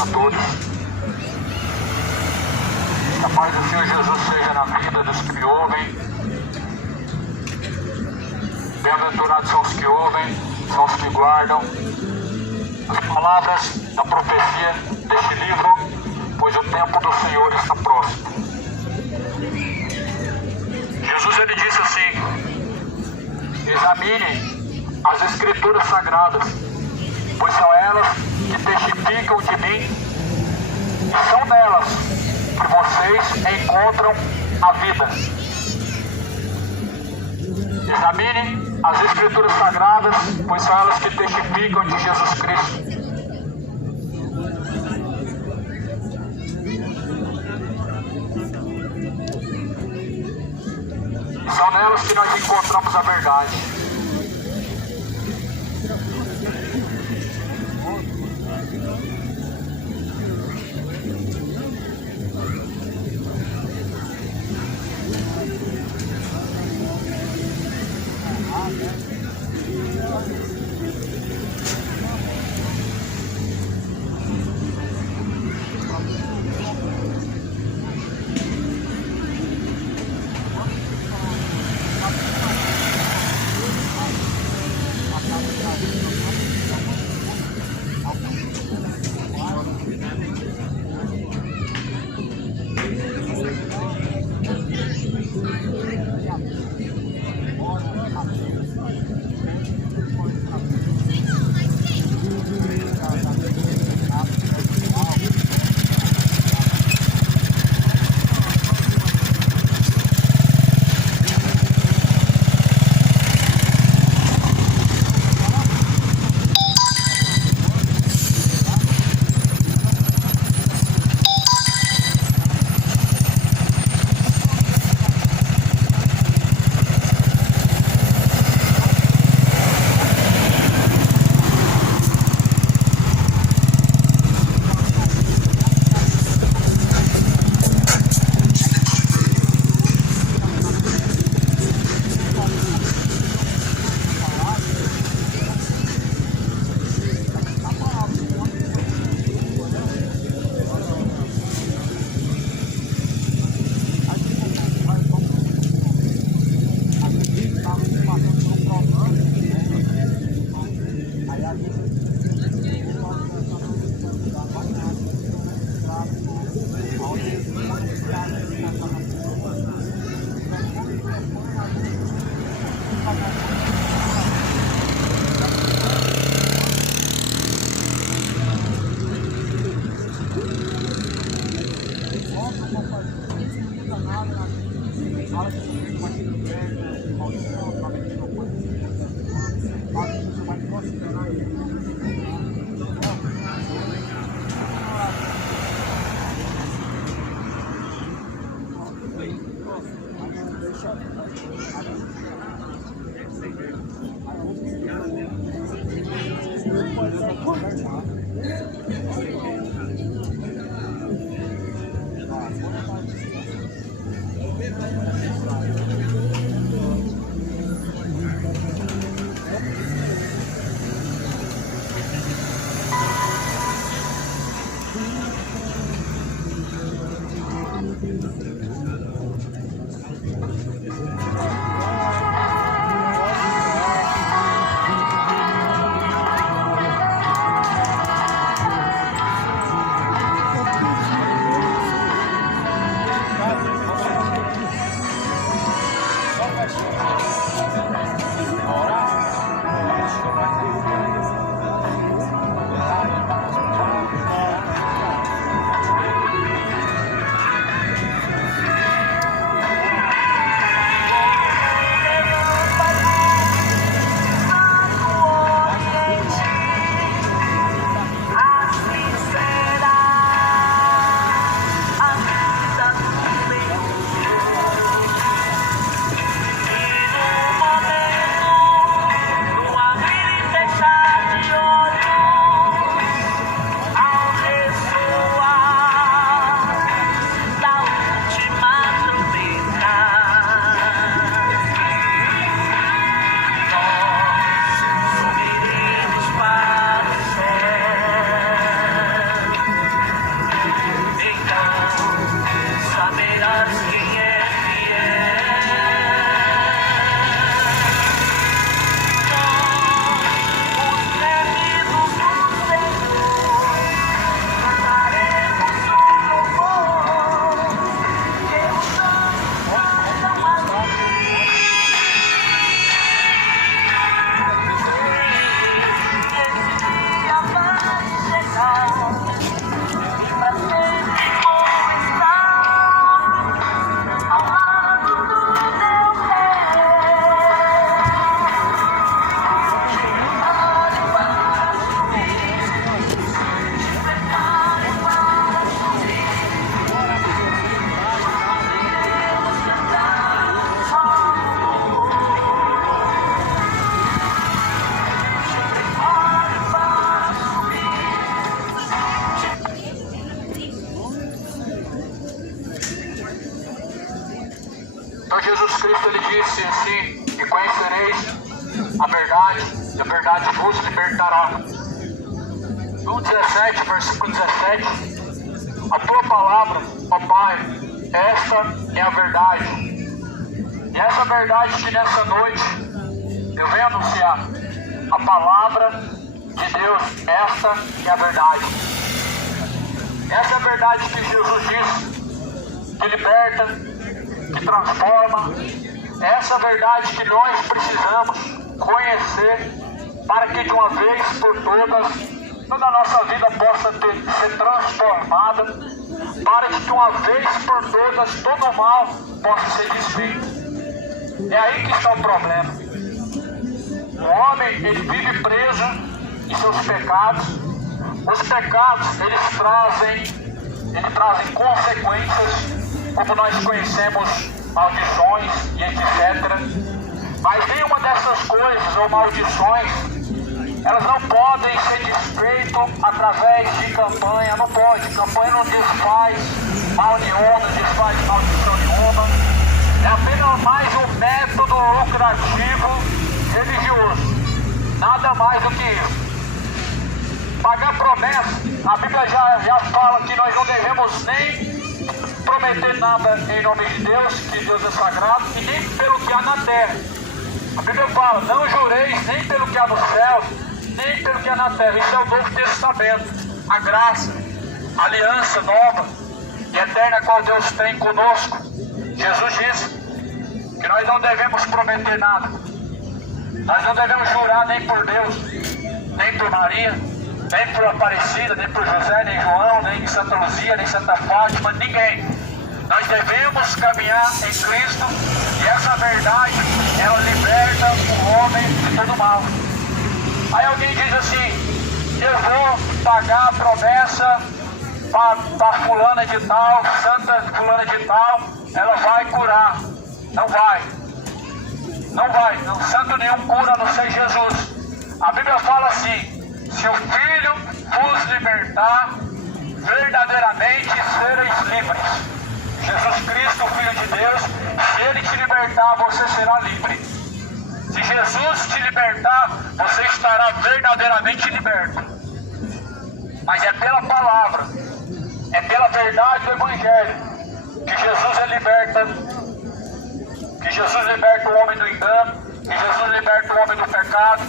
a todos. Que a paz do Senhor Jesus seja na vida dos que me ouvem. Bem-aventurados são os que ouvem, são os que guardam as palavras da profecia deste livro, pois o tempo do Senhor está próximo. Jesus, ele disse assim: examine as Escrituras Sagradas, pois são elas que testificam de mim, e são nelas que vocês encontram a vida. Examine as Escrituras Sagradas, pois são elas que testificam de Jesus Cristo. São nelas que nós encontramos a verdade. Então Jesus Cristo, ele disse assim: e conhecereis a verdade, e a verdade vos libertará. No 17, versículo 17, a tua palavra, ó Pai, esta é a verdade. E essa verdade que nessa noite eu venho anunciar, a palavra de Deus, esta é a verdade. Essa é a verdade que Jesus diz, que liberta, que transforma. Essa é a verdade que nós precisamos conhecer para que de uma vez por todas toda a nossa vida possa ser transformada, para que de uma vez por todas todo o mal possa ser desfeito. É aí que está o problema. O homem, ele vive preso em seus pecados. Os pecados, eles trazem consequências, como nós conhecemos, maldições e etc. Mas nenhuma dessas coisas ou maldições, elas não podem ser desfeitas através de campanha. Não pode. Campanha não desfaz mal nenhum, não desfaz maldição nenhuma. É apenas mais um método lucrativo religioso. Nada mais do que isso. Pagar promessa, a Bíblia já fala que nós não devemos nem prometer nada em nome de Deus, que Deus é sagrado, e nem pelo que há na terra. A Bíblia fala: não jureis nem pelo que há no céu, nem pelo que há na terra. Isso é o Novo Testamento. A graça, a aliança nova e eterna qual Deus tem conosco. Jesus disse que nós não devemos prometer nada. Nós não devemos jurar nem por Deus, nem por Maria, nem por Aparecida, nem por José, nem João, nem Santa Luzia, nem Santa Fátima, ninguém. Nós devemos caminhar em Cristo, e essa verdade, ela liberta o homem de todo mal. Aí alguém diz assim: eu vou pagar a promessa para fulana de tal, santa fulana de tal, ela vai curar. Não vai. Não vai. Não, santo nenhum cura a não ser Jesus. A Bíblia fala assim: se o Filho vos libertar, verdadeiramente sereis livres. Jesus Cristo, o Filho de Deus, se Ele te libertar, você será livre. Se Jesus te libertar, você estará verdadeiramente liberto. Mas é pela palavra, é pela verdade do Evangelho que Jesus liberta. Que Jesus liberta o homem do engano, que Jesus liberta o homem do pecado,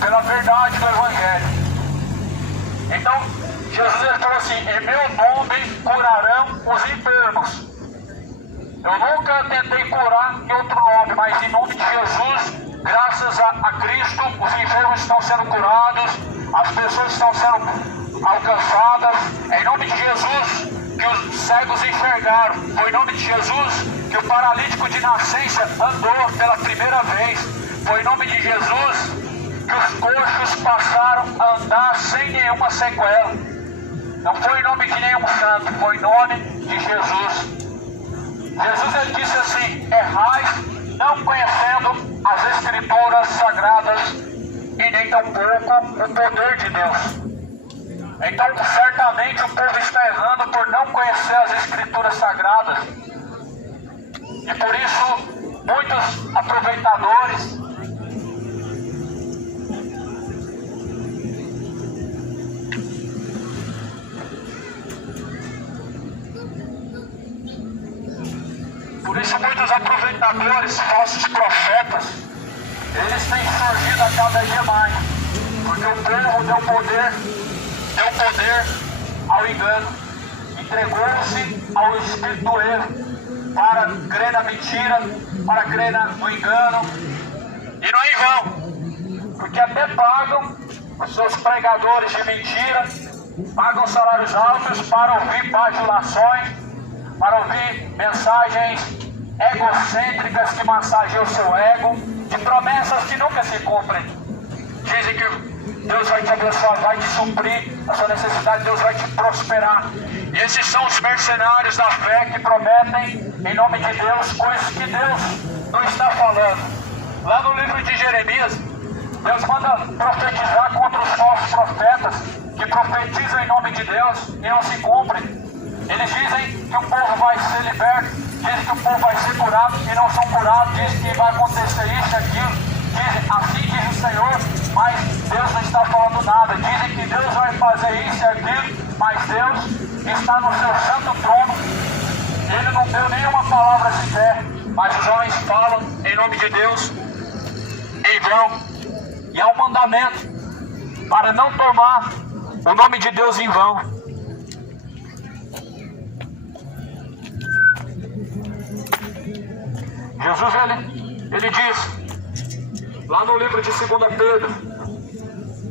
pela verdade do Evangelho. Então, Jesus falou assim: em meu nome curarão os enfermos. Eu nunca tentei curar em outro nome, mas em nome de Jesus, graças a Cristo, os enfermos estão sendo curados, as pessoas estão sendo alcançadas. É em nome de Jesus que os cegos enxergaram. Foi em nome de Jesus que o paralítico de nascença andou pela primeira vez. Foi em nome de Jesus que os coxos passaram a andar sem nenhuma sequela. Não foi em nome de nenhum santo, foi em nome de Jesus. Jesus, ele disse assim: errais não conhecendo as Escrituras sagradas e nem tampouco o poder de Deus. Então, certamente o povo está errando por não conhecer as Escrituras sagradas. E por isso, muitos aproveitadores falsos profetas, eles têm surgido a cada dia mais. Porque o povo deu poder ao engano, entregou-se ao espírito do erro, para crer na mentira, para crer no engano, e não é em vão, porque até pagam os seus pregadores de mentira, pagam salários altos para ouvir bajulações, para ouvir mensagens egocêntricas que massageiam o seu ego, de promessas que nunca se cumprem. Dizem que Deus vai te abençoar, vai te suprir a sua necessidade, Deus vai te prosperar. E esses são os mercenários da fé que prometem em nome de Deus coisas que Deus não está falando. Lá no livro de Jeremias, Deus manda profetizar contra os falsos profetas que profetizam em nome de Deus e não se cumprem. Eles dizem que o povo vai ser liberto, dizem que o povo vai ser curado e não são curados, dizem que vai acontecer isso e aquilo, dizem assim diz o Senhor, mas Deus não está falando nada. Dizem que Deus vai fazer isso e aquilo, mas Deus está no seu santo trono. Ele não deu nenhuma palavra sequer, mas os homens falam em nome de Deus em vão. E há um mandamento para não tomar o nome de Deus em vão. Jesus, ele diz, lá no livro de 2 Pedro,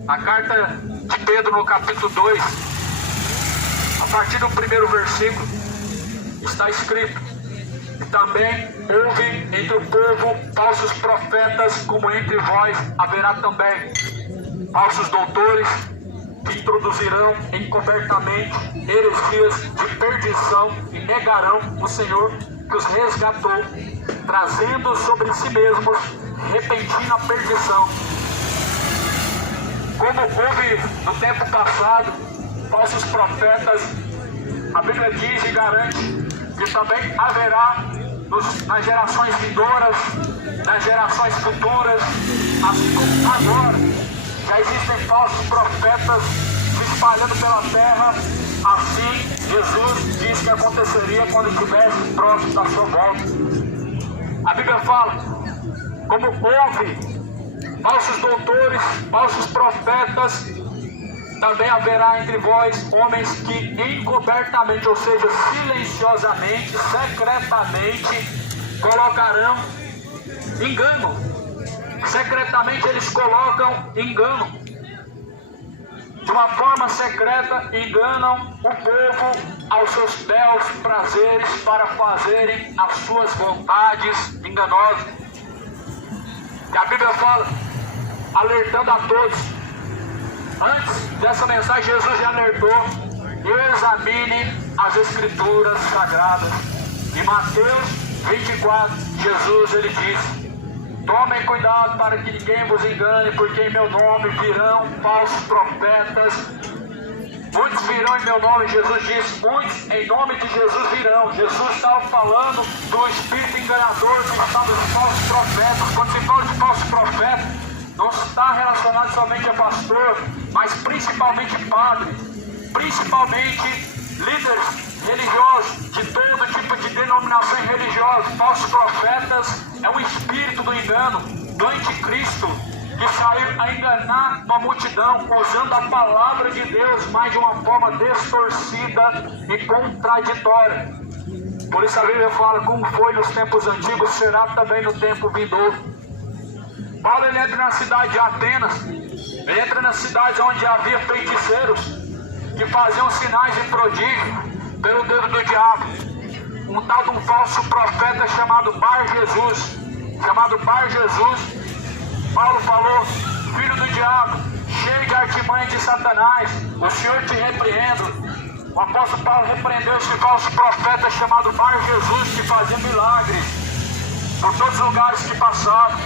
a carta de Pedro no capítulo 2, a partir do primeiro versículo, está escrito: e também houve entre o povo falsos profetas, como entre vós haverá também falsos doutores, que introduzirão encobertamente heresias de perdição e negarão o Senhor que os resgatou, trazendo sobre si mesmos repentina perdição. Como houve no tempo passado falsos profetas, a Bíblia diz e garante que também haverá nas gerações vindouras, nas gerações futuras, assim como agora já existem falsos profetas se espalhando pela terra. Assim Jesus disse que aconteceria quando estivesse próximo da sua volta. A Bíblia fala, como houve falsos doutores, falsos profetas, também haverá entre vós homens que encobertamente, ou seja, silenciosamente, secretamente, colocarão engano. Secretamente eles colocam engano. De uma forma secreta, enganam o povo aos seus belos prazeres para fazerem as suas vontades enganosas. E a Bíblia fala, alertando a todos. Antes dessa mensagem, Jesus já alertou: examine as Escrituras Sagradas. Em Mateus 24, Jesus ele disse: tomem cuidado para que ninguém vos engane, porque em meu nome virão falsos profetas. Muitos virão em meu nome, Jesus disse, muitos em nome de Jesus virão. Jesus estava falando do espírito enganador que está dos falsos profetas. Quando se fala de falsos profetas, não está relacionado somente a pastor, mas principalmente padres, principalmente líderes religiosos, de todo tipo de denominações religiosas. Falsos profetas é um espírito do engano, do anticristo, que saiu a enganar uma multidão, usando a palavra de Deus, mas de uma forma distorcida e contraditória. Por isso a Bíblia fala, como foi nos tempos antigos, será também no tempo vindouro. Paulo ele entra na cidade de Atenas, ele entra nas cidades onde havia feiticeiros, que faziam sinais e prodígios pelo dedo do diabo. Um tal de um falso profeta chamado Bar Jesus, Paulo falou: filho do diabo, cheio de artimanha de Satanás, o Senhor te repreende. O apóstolo Paulo repreendeu esse falso profeta chamado Bar Jesus, que fazia milagres por todos os lugares que passava.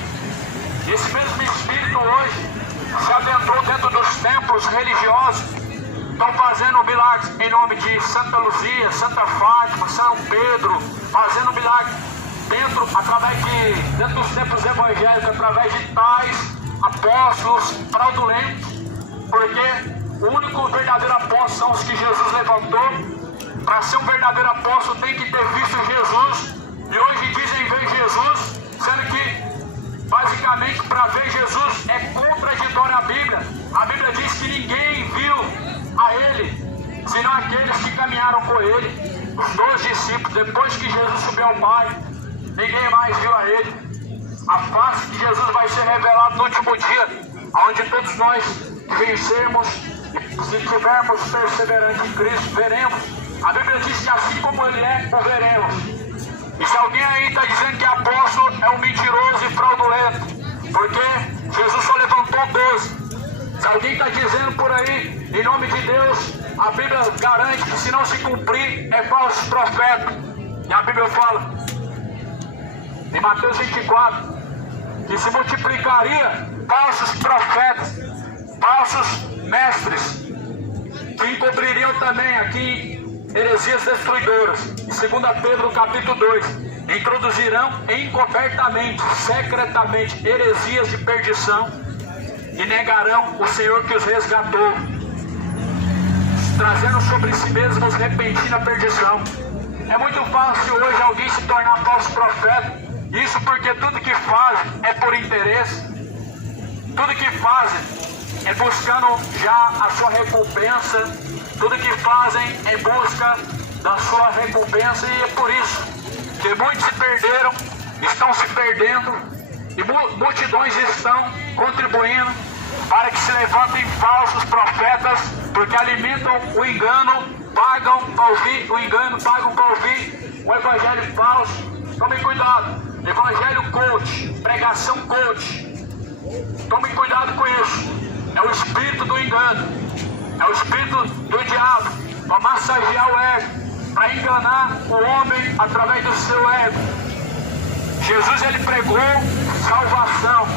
Esse mesmo espírito hoje se adentrou dentro dos templos religiosos, estão fazendo milagres em nome de Santa Luzia, Santa Fátima, São Pedro, fazendo milagres dentro dos templos evangélicos, através de tais apóstolos fraudulentos, porque o único verdadeiro apóstolo são os que Jesus levantou. Para ser um verdadeiro apóstolo tem que ter visto Jesus, e hoje dizem ver Jesus, sendo que basicamente, para ver Jesus é contraditório à Bíblia. A Bíblia diz que ninguém viu a Ele, senão aqueles que caminharam com Ele, os 12 discípulos. Depois que Jesus subiu ao Pai, ninguém mais viu a Ele. A face de Jesus vai ser revelada no último dia, onde todos nós vencermos, e se tivermos perseverança em Cristo, veremos. A Bíblia diz que assim como Ele é, o veremos. E se alguém aí está dizendo que apóstolo é um mentiroso e fraudulento, porque Jesus só levantou 12. Se alguém está dizendo por aí, em nome de Deus, a Bíblia garante que se não se cumprir, é falso profeta. E a Bíblia fala, em Mateus 24, que se multiplicaria falsos profetas, falsos mestres, que encobririam também aqui heresias destruidoras. Em 2 Pedro capítulo 2, introduzirão encobertamente, secretamente, heresias de perdição e negarão o Senhor que os resgatou, trazendo sobre si mesmos repentina perdição. É muito fácil hoje alguém se tornar falso profeta, isso porque tudo que fazem é por interesse, tudo que fazem é buscando já a sua recompensa, tudo que fazem é busca da sua recompensa, e é por isso que muitos se perderam, estão se perdendo, e multidões estão contribuindo para que se levantem falsos profetas, porque alimentam o engano, pagam para ouvir o engano, pagam para ouvir o evangelho falso. Tomem cuidado, evangelho coach, pregação coach, tomem cuidado com isso. É o espírito do engano, é o espírito do diabo, para massagear o ego, para enganar o homem através do seu ego. Jesus, ele pregou salvação,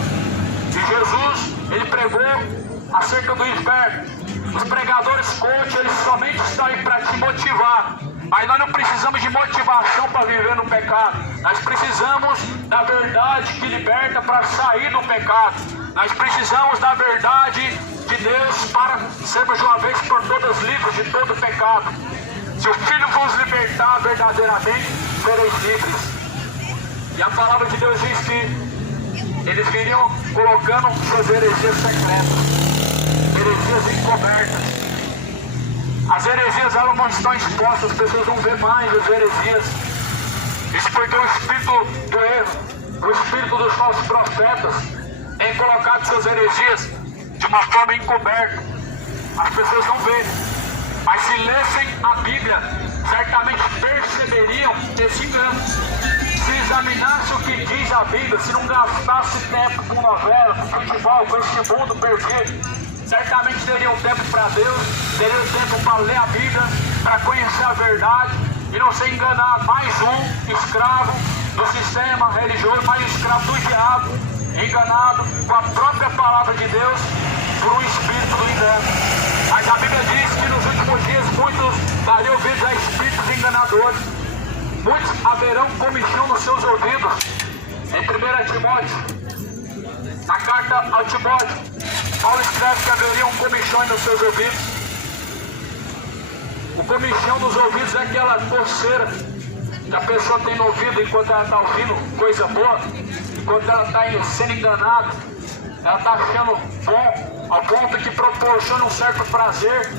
e Jesus, ele pregou acerca do inferno. Os pregadores coach, eles somente estão aí para te motivar, mas nós não precisamos de motivação para viver no pecado. Nós precisamos da verdade que liberta para sair do pecado. Nós precisamos da verdade de Deus para sermos de uma vez por todas livres de todo pecado. Se o Filho vos libertar verdadeiramente, sereis livres. E a palavra de Deus diz que eles viriam colocando suas heresias secretas, heresias encobertas. As heresias, elas não estão expostas, as pessoas não vêem mais as heresias. Isso porque o espírito do erro, o espírito dos falsos profetas, tem colocado suas heresias de uma forma encoberta. As pessoas não veem, mas se lessem a Bíblia, certamente perceberiam esse engano. Se examinasse o que diz a Bíblia, se não gastasse tempo com novela, com futebol, com esse mundo perdido, certamente teriam tempo para Deus, teriam tempo para ler a Bíblia, para conhecer a verdade e não ser enganado. Mais um escravo do sistema religioso, mais um escravo do diabo, enganado com a própria palavra de Deus por um espírito do engano. Mas a Bíblia diz que nos últimos dias muitos dariam ouvidos a espíritos enganadores. Muitos haverão comichão nos seus ouvidos. Em 1 Timóteo, na carta ao Timóteo, Paulo escreve que haveriam comichões nos seus ouvidos. O comichão nos ouvidos é aquela coceira que a pessoa tem no ouvido enquanto ela está ouvindo coisa boa, enquanto ela está sendo enganada, ela está achando bom, ao ponto que proporciona um certo prazer,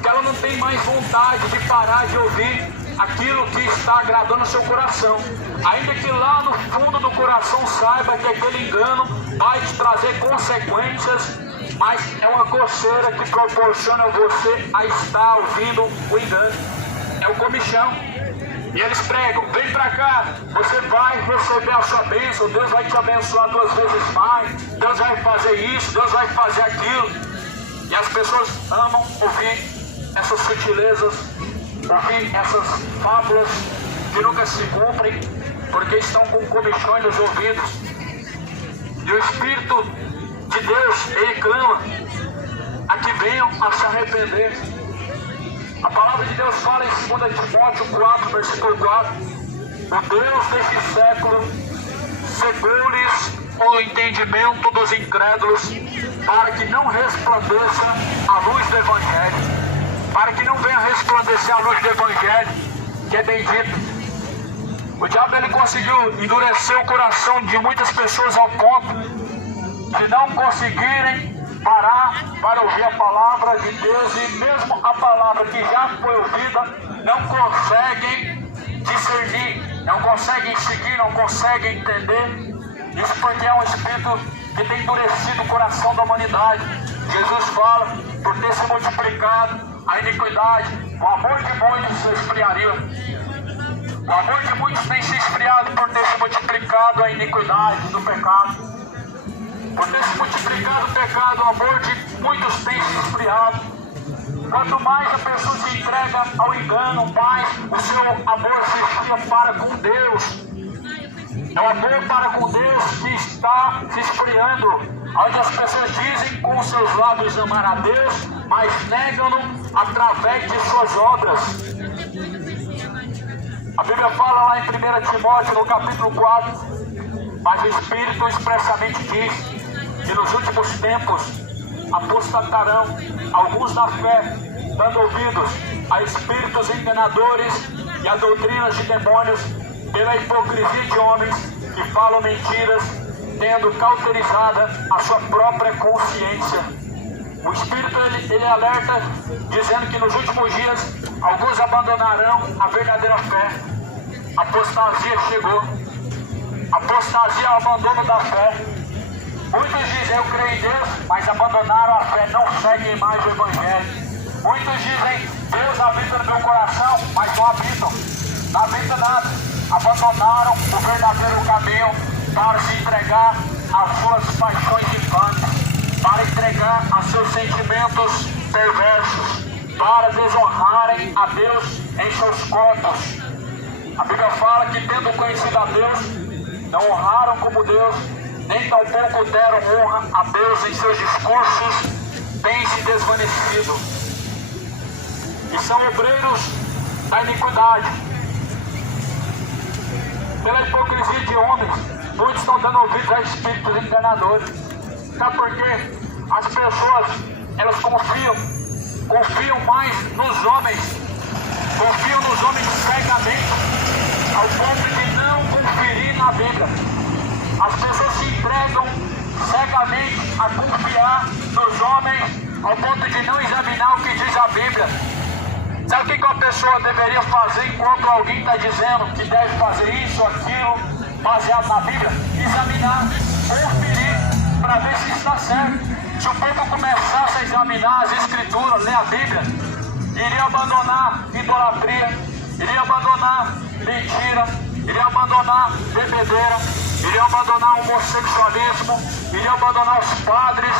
que ela não tem mais vontade de parar de ouvir aquilo que está agradando o seu coração, ainda que lá no fundo do coração saiba que aquele engano vai te trazer consequências, mas é uma coceira que proporciona você a estar ouvindo o engano. É o comichão. E eles pregam, vem pra cá, você vai receber a sua bênção, Deus vai te abençoar 2 vezes mais, Deus vai fazer isso, Deus vai fazer aquilo. E as pessoas amam ouvir essas sutilezas, ouvir essas fábulas que nunca se cumprem, porque estão com comichões nos ouvidos. E o Espírito de Deus, ele clama a que venham a se arrepender. A palavra de Deus fala em 2 Timóteo 4, versículo 4: o Deus deste século cegou-lhes o entendimento dos incrédulos, para que não resplandeça a luz do Evangelho, para que não venha resplandecer a luz do Evangelho, que é bendito. O diabo, ele conseguiu endurecer o coração de muitas pessoas ao ponto de não conseguirem parar para ouvir a palavra de Deus, e mesmo a palavra que já foi ouvida, não conseguem discernir, não conseguem seguir, não conseguem entender. Isso porque é um espírito que tem endurecido o coração da humanidade. Jesus fala, por ter se multiplicado a iniquidade, o amor de muitos se esfriaria. O amor de muitos tem se esfriado por ter se multiplicado a iniquidade do pecado. Por ter se multiplicado o pecado, o amor de muitos tem se esfriado. Quanto mais a pessoa se entrega ao engano, mais o seu amor se esfria para com Deus. É o amor para com Deus que está se esfriando, onde as pessoas dizem com seus lábios amar a Deus, mas negam-no através de suas obras. A Bíblia fala lá em 1 Timóteo, no capítulo 4, mas o Espírito expressamente diz que nos últimos tempos apostatarão alguns da fé, dando ouvidos a espíritos enganadores e a doutrinas de demônios, pela hipocrisia de homens que falam mentiras, tendo cauterizada a sua própria consciência. O Espírito ele alerta, dizendo que nos últimos dias alguns abandonarão a verdadeira fé. A apostasia chegou. Apostasia é o abandono da fé. Muitos dizem, eu creio em Deus, mas abandonaram a fé, não seguem mais o Evangelho. Muitos dizem, Deus habita no meu coração, mas não habitam. Não habita nada. Abandonaram o verdadeiro caminho para se entregar às suas paixões infames, para entregar a seus sentimentos perversos, para desonrarem a Deus em seus corpos. A Bíblia fala que, tendo conhecido a Deus, não honraram como Deus, nem tampouco deram honra a Deus em seus discursos, têm se desvanecido. E são obreiros da iniquidade. Pela hipocrisia de homens, muitos estão dando ouvidos a espíritos enganadores. Sabe por quê? As pessoas, elas confiam mais nos homens, confiam nos homens cegamente, ao ponto de não conferir na Bíblia. As pessoas se entregam cegamente a confiar nos homens, ao ponto de não examinar o que diz a Bíblia. Sabe o que uma pessoa deveria fazer enquanto alguém está dizendo que deve fazer isso, aquilo, baseado na Bíblia? Examinar, conferir, para ver se está certo. Se o povo começasse a examinar as Escrituras, ler a Bíblia, iria abandonar idolatria, iria abandonar mentira, iria abandonar bebedeira, iria abandonar o homossexualismo, iria abandonar os padres,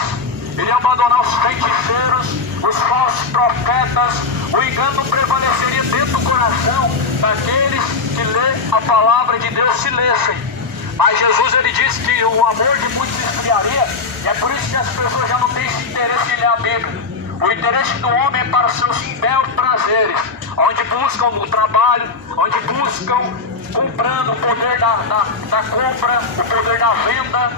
iria abandonar os feiticeiros, os falsos profetas. O engano prevaleceria dentro do coração daqueles que lê a palavra de Deus, se lessem. Mas Jesus ele disse que o amor de muitos esfriaria, e é por isso que as pessoas já não têm esse interesse em ler a Bíblia. O interesse do homem é para os seus belos prazeres, onde buscam o trabalho, onde buscam comprando o poder da compra, o poder da venda,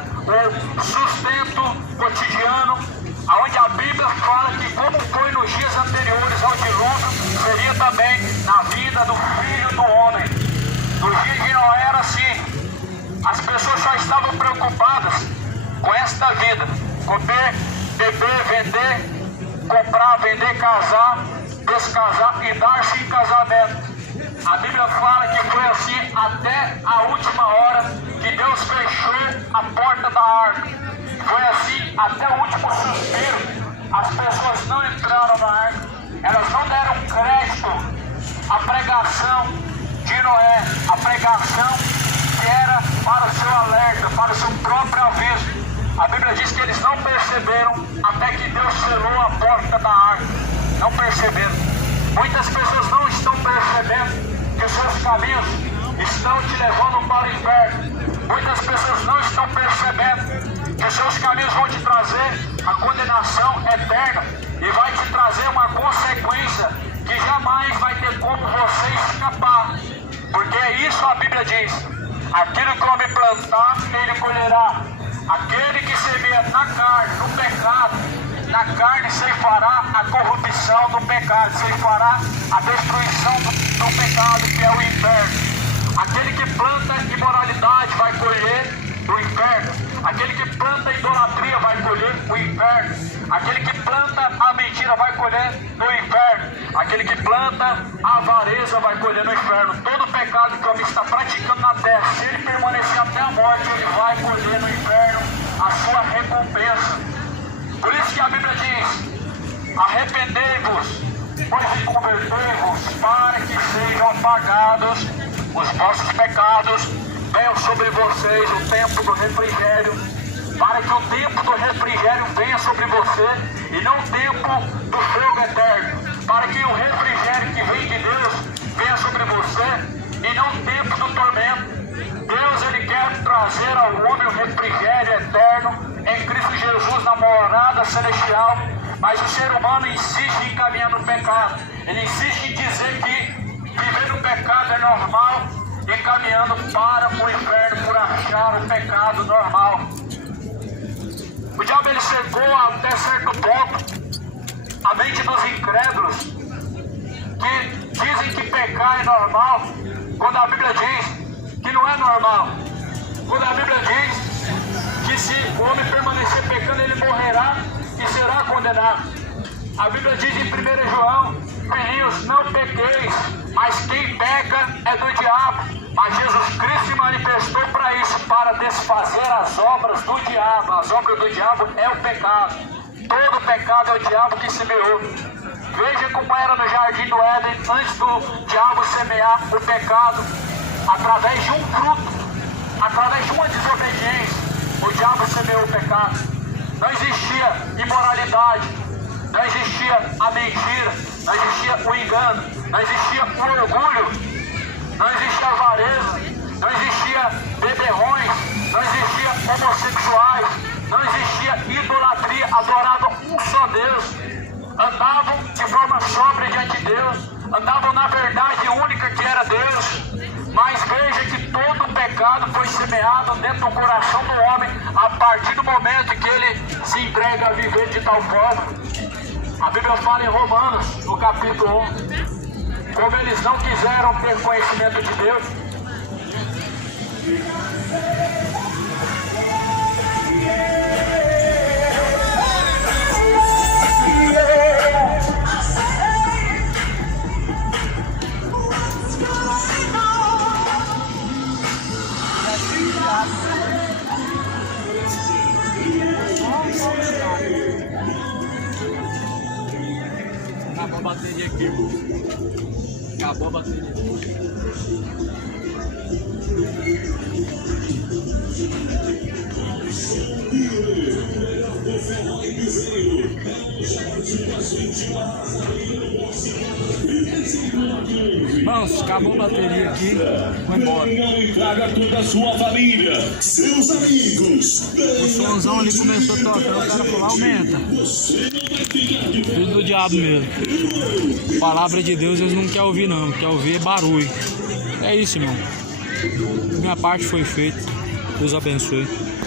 o sustento cotidiano, onde a Bíblia fala que, como foi nos dias anteriores ao dilúvio, seria também na vida do Filho do Homem. Nos dias de Noé era assim. As pessoas só estavam preocupadas com esta vida: comer, beber, vender, comprar, vender, casar, descasar e dar-se em casamento. A Bíblia fala que foi assim até a última hora que Deus fechou a porta da arca. Foi assim até o último suspiro. As pessoas não entraram na arca, elas não deram crédito à pregação de Noé, a pregação que era para o seu alerta, para o seu próprio aviso. A Bíblia diz que eles não perceberam até que Deus selou a porta da arca. Não perceberam. Muitas pessoas não estão percebendo que os seus caminhos estão te levando para o inferno. Muitas pessoas não estão percebendo que os seus caminhos vão te trazer a condenação eterna e vai te trazer uma consequência que jamais vai ter como você escapar. Porque é isso a Bíblia diz: aquilo que o homem plantar, ele colherá. Aquele que semeia na carne, no pecado, na carne ceifará a corrupção do pecado, ceifará a destruição do pecado, que é o inferno. Aquele que planta imoralidade vai colher o inferno. Aquele que planta idolatria vai colher o inferno. Aquele que planta a mentira vai colher no inferno. Aquele que planta a avareza vai colher no inferno. Todo pecado que o homem está praticando na terra, se ele permanecer até a morte, ele vai colher no inferno a sua recompensa. Por isso que a Bíblia diz: arrependei-vos, pois convertei-vos, para que sejam apagados os vossos pecados, venham sobre vocês o tempo do refrigério, para que o tempo do refrigério venha sobre você e não o tempo do fogo eterno, para que o refrigério que vem de Deus venha sobre você e não o tempo do tormento. Deus ele quer trazer ao homem o refrigério eterno em Cristo Jesus, na morada celestial, mas o ser humano insiste em caminhar no pecado. Ele insiste em dizer que um pecado normal. O diabo ele chegou até certo ponto a mente dos incrédulos que dizem que pecar é normal, quando a Bíblia diz que não é normal. Quando a Bíblia diz que se o homem permanecer pecando, ele morrerá e será condenado. A Bíblia diz em 1 João: filhinhos, não pequeis, mas quem peca é do diabo. Mas Jesus Cristo se manifestou para isso, para desfazer as obras do diabo. As obras do diabo é o pecado. Todo pecado é o diabo que semeou. Veja como era no jardim do Éden, antes do diabo semear o pecado. Através de um fruto, através de uma desobediência, o diabo semeou o pecado. Não existia imoralidade, não existia a mentira, não existia o engano, não existia o orgulho, não existia avareza, não existia beberrões, não existia homossexuais, não existia idolatria, adoravam um só Deus, andavam de forma sóbria diante de Deus, andavam na verdade única que era Deus. Mas veja que todo o pecado foi semeado dentro do coração do homem a partir do momento que ele se entrega a viver de tal forma. A Bíblia fala em Romanos, no capítulo 1, como eles não quiseram ter conhecimento de Deus. Acabou a bateria aqui, acabou a bateria. Irmãos, acabou a bateria aqui, vou embora. E traga toda a sua família, seus amigos. O somzão ali começou a tocar, o cara falou: aumenta. Tudo do diabo mesmo. Palavra de Deus eles não querem ouvir não, quer ouvir é barulho. É isso, irmão. Minha parte foi feita. Deus abençoe.